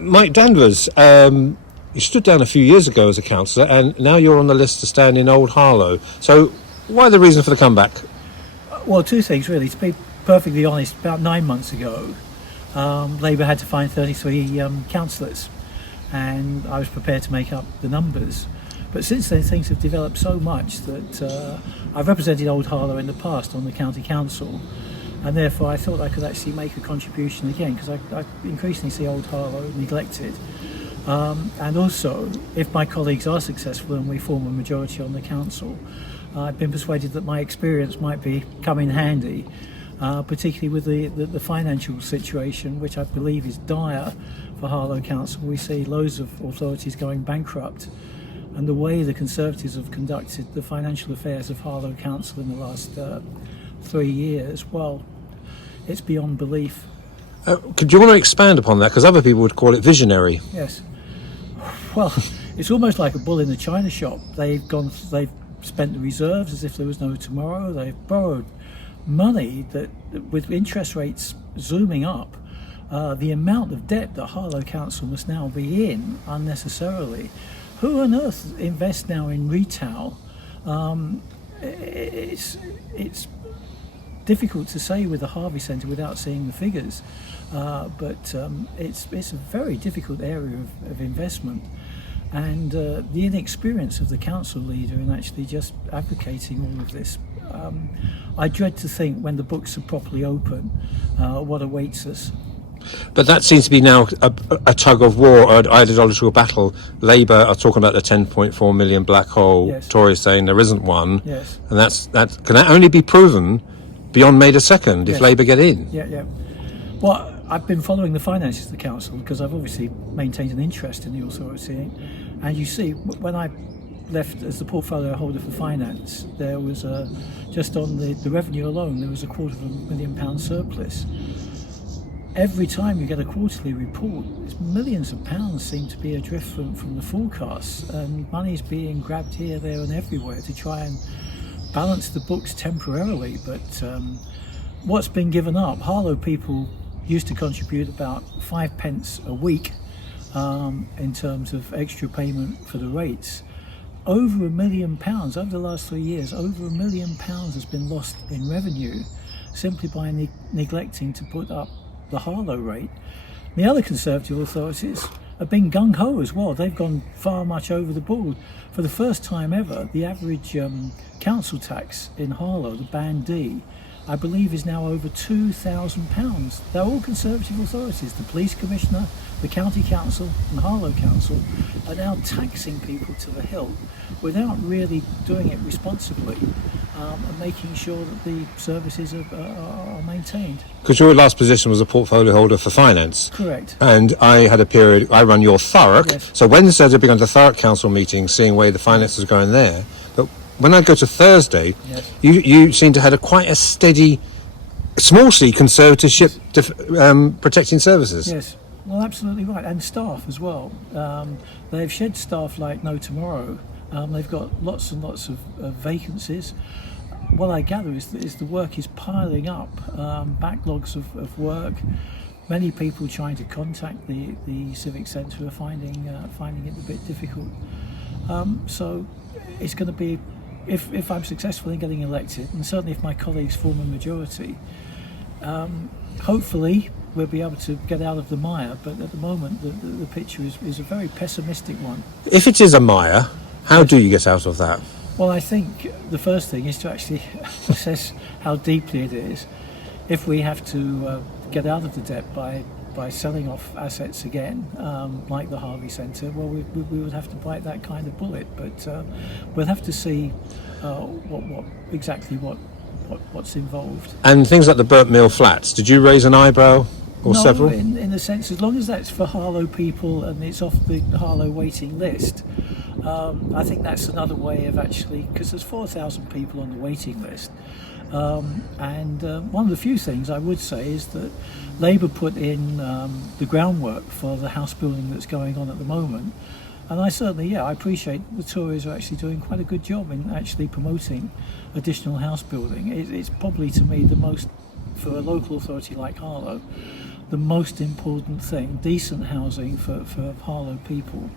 Mike Danvers, you stood down a few years ago as a councillor, and now you're on the list to stand in Old Harlow. So, why the reason for the comeback? Well, two things really. To be perfectly honest, about 9 months ago, Labour had to find 33 councillors, and I was prepared to make up the numbers. But since then, things have developed so much that I've represented Old Harlow in the past on the county council, and therefore I thought I could actually make a contribution again, because I increasingly see Old Harlow neglected. And also, if my colleagues are successful and we form a majority on the council, I've been persuaded that my experience might come in handy, particularly with the financial situation, which I believe is dire for Harlow Council. We see loads of authorities going bankrupt, and the way the Conservatives have conducted the financial affairs of Harlow Council in the last 3 years, well, it's beyond belief. Could you want to expand upon that? Because other people would call it visionary. Yes. Well, it's almost like a bull in the china shop. They've spent the reserves as if there was no tomorrow. They've borrowed money that, with interest rates zooming up, the amount of debt that Harlow Council must now be in unnecessarily. Who on earth invests now in retail? It's difficult to say with the Harvey Centre without seeing the figures, but it's a very difficult area of investment, and the inexperience of the council leader in actually just advocating all of this. I dread to think when the books are properly open what awaits us. But that seems to be now a tug of war, an ideological battle. Labour are talking about the 10.4 million black hole. Yes. Tories saying there isn't one. Yes. And can that only be proven beyond May the 2nd if Labour get in? Yeah. Well, I've been following the finances of the council because I've obviously maintained an interest in the authority, and you see, when I left as the portfolio holder for finance, there was just on the revenue alone, there was a £250,000 surplus. Every time you get a quarterly report, millions of pounds seem to be adrift from the forecasts, and money's being grabbed here, there and everywhere to try and balance the books temporarily. But what's been given up, Harlow people used to contribute about 5 pence a week in terms of extra payment for the rates. Over £1 million over the last 3 years, over £1 million has been lost in revenue simply by neglecting to put up the Harlow rate. The other Conservative authorities have been gung-ho as well. They've gone far much over the board. For the first time ever, the average council tax in Harlow, the Band D, I believe is now over £2,000. They're all Conservative authorities. The police commissioner, the county council and Harlow council are now taxing people to the hilt without really doing it responsibly, and making sure that the services are maintained. Because your last position was a portfolio holder for finance. Correct. And I had a period, I run your Thurrock, Yes. so Wednesdays I've been going to Thurrock Council meetings, seeing where the finances are going there. But when I go to Thursday, Yes. you seem to have quite a steady, small c conservatorship protecting services. Yes, well, absolutely right, and staff as well. They've shed staff like no tomorrow. They've got lots and lots of vacancies. What I gather is the work is piling up, backlogs of work. Many people trying to contact the Civic Centre are finding it a bit difficult. So it's going to be, if I'm successful in getting elected, and certainly if my colleagues form a majority, hopefully we'll be able to get out of the mire. But at the moment, the picture is a very pessimistic one. If it is a mire, how do you get out of that? Well, I think the first thing is to actually assess how deeply it is. If we have to get out of the debt by selling off assets again, like the Harvey Centre, well, we would have to bite that kind of bullet. But we'll have to see what's involved. And things like the Burnt Mill flats, did you raise an eyebrow or no, several? In the sense, as long as that's for Harlow people and it's off the Harlow waiting list, I think that's another way of actually, because there's 4,000 people on the waiting list. And one of the few things I would say is that Labour put in the groundwork for the house building that's going on at the moment. And I certainly, I appreciate the Tories are actually doing quite a good job in actually promoting additional house building. It's probably, to me, the most, for a local authority like Harlow, the most important thing. Decent housing for Harlow people,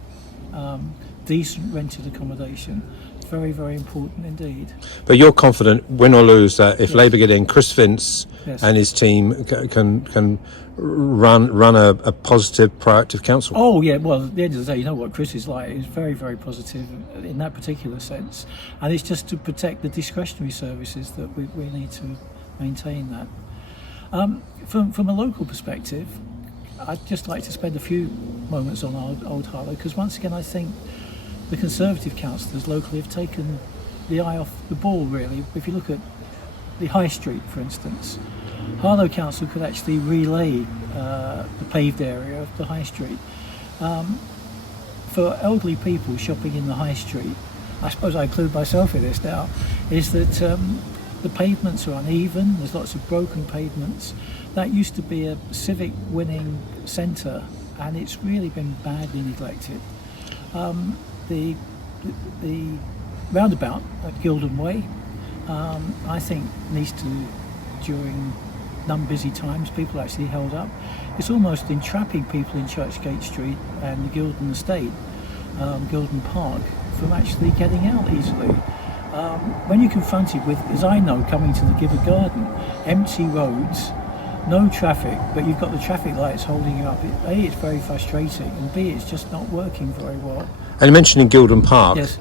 decent rented accommodation. Very, very important indeed. But you're confident, win or lose, that if Yes. Labour get in, Chris Vince Yes. and his team can run a positive, proactive council? Oh yeah, well at the end of the day, you know what Chris is like. He's very, very positive in that particular sense, and it's just to protect the discretionary services that we need to maintain that. From a local perspective, I'd just like to spend a few moments on Old Harlow, because once again I think the Conservative councillors locally have taken the eye off the ball really. If you look at the High Street, for instance, Harlow Council could actually relay the paved area of the High Street. For elderly people shopping in the High Street, I suppose I include myself in this now, is that the pavements are uneven, there's lots of broken pavements. That used to be a civic winning centre, and it's really been badly neglected. The roundabout at Gildon Way, I think needs to, during non-busy times, people actually held up. It's almost entrapping people in Churchgate Street and the Gildon Estate, Gildon Park, from actually getting out easily. When you're confronted with, as I know, coming to the Gibbard Garden, empty roads, no traffic, but you've got the traffic lights holding you up, A, it's very frustrating, and B, it's just not working very well. And you mentioned in Gildon Park, Yes.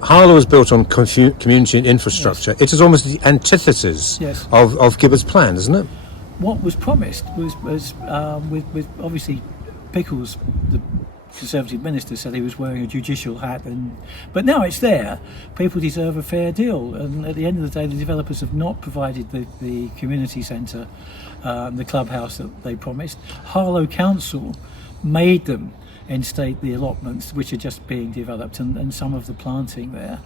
Harlow was built on community infrastructure. Yes. It is almost the antithesis Yes. of Gibbard's plan, isn't it? What was promised was with obviously Pickles, the Conservative minister, said he was wearing a judicial hat, but now it's there. People deserve a fair deal, and at the end of the day, the developers have not provided the community centre, the clubhouse that they promised. Harlow Council made them instate the allotments, which are just being developed, and some of the planting there.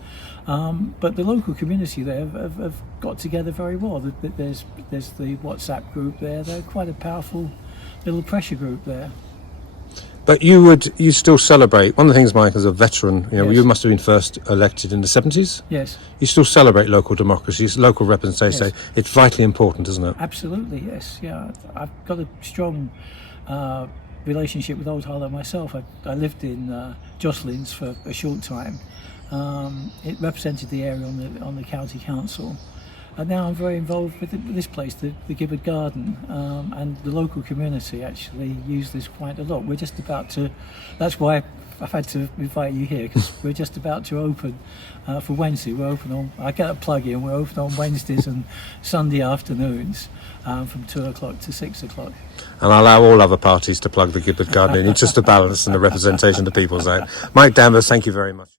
But the local community there have got together very well. There's the WhatsApp group there. They're quite a powerful little pressure group there. But you still celebrate, one of the things, Mike, as a veteran, Yes. you must have been first elected in the 70s. Yes. You still celebrate local democracy, local representation. Yes. It's vitally important, isn't it? Absolutely, yes. Yeah, I've got a strong relationship with Old Harlow myself. I lived in Jocelyn's for a short time. It represented the area on the county council, and now I'm very involved with this place, the Gibbard Garden, and the local community actually use this quite a lot. We're just about to, that's why I've had to invite you here, because we're just about to open for Wednesday. We're open on, I get a plug in, we're open on Wednesdays and Sunday afternoons from 2 o'clock to 6 o'clock. And I allow all other parties to plug the Gibbard Garden in. It's just a balance and a representation of the people's act. Mike Danvers, thank you very much.